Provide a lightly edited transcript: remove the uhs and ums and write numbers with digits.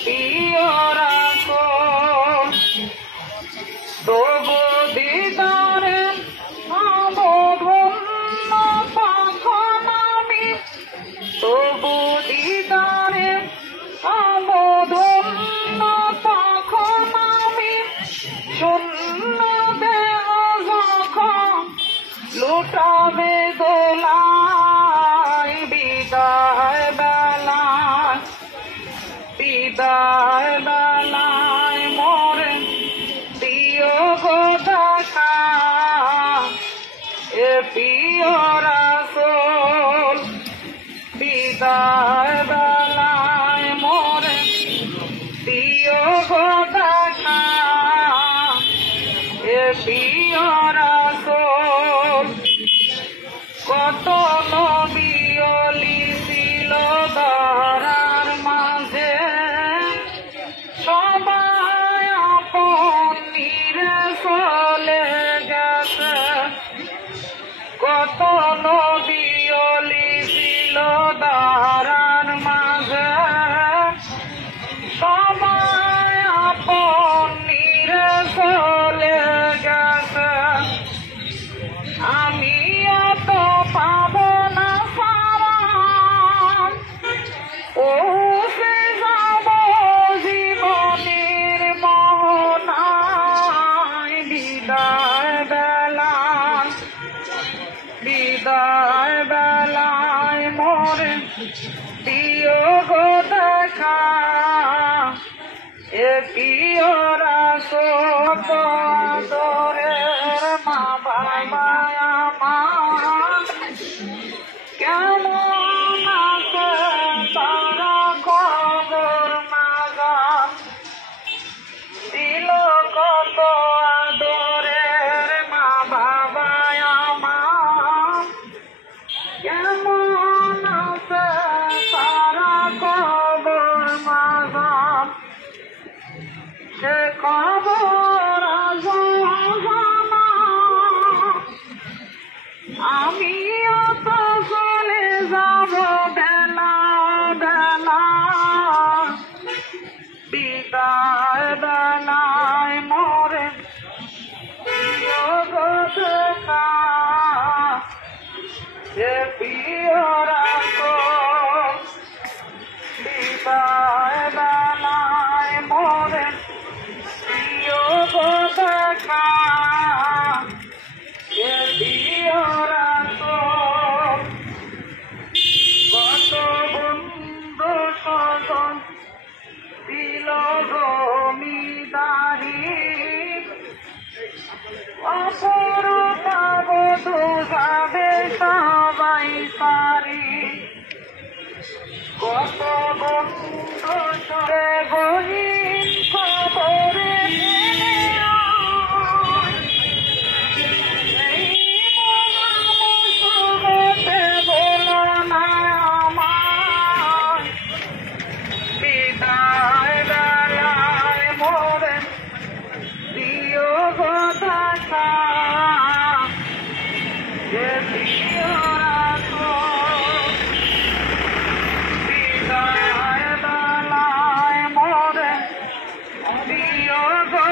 প্রিয় রাসূল তবু দিদারে ধন্য তখন আমি তবু দিদারে ধন্য তখন আমি শূন্য দেহ যখন লুটাবে দোলায় বিদায় বেলায় মোরে দিও গো দেখা এ প্রিয় রাসূল বিদায় বেলায় মোরে দিও গো দেখা এ প্রিয় রাসূল কত নবী ওলি ছিল ধরার মাঝে সবাই আপন নিরে চলে গেছে কত নবী ওলি ছিল ধরার মাঝে সবাই আপন নিরে চলে গেছে আমিও তো পাবো না সারাম পৌঁছে যাব জীবনের মোহনায় বিদায় বেলায় মোরে দিও গো দেখা এ প্রিয় রাসূল আদরের মা বাবা আমার কেমন আছে তারা কবর মাগান দিল কত আদরের মা বাবা আমার কেমন আছে তারা কবর মাগান সে খবর আমিও তো চলে যাব বেলা বিদায় বেলায় মোরে প্রিয় গো দেখা এ প্রিয় রাসূল বিদায় বেলায় মোরে প্রিয় গো দেখা এ প্রিয় রাসূল কত বন্ধু স্বজন দিল জমিদারি অপরূপা বধূ যাবে সবাই পারি কত বন্ধু সরে গহীন খবরে বলো না আমার বিদায় বেলায় মোরে দিও গো দেখা এ প্রিয় রাসূল বিদায় বেলায় মোরে দিও গো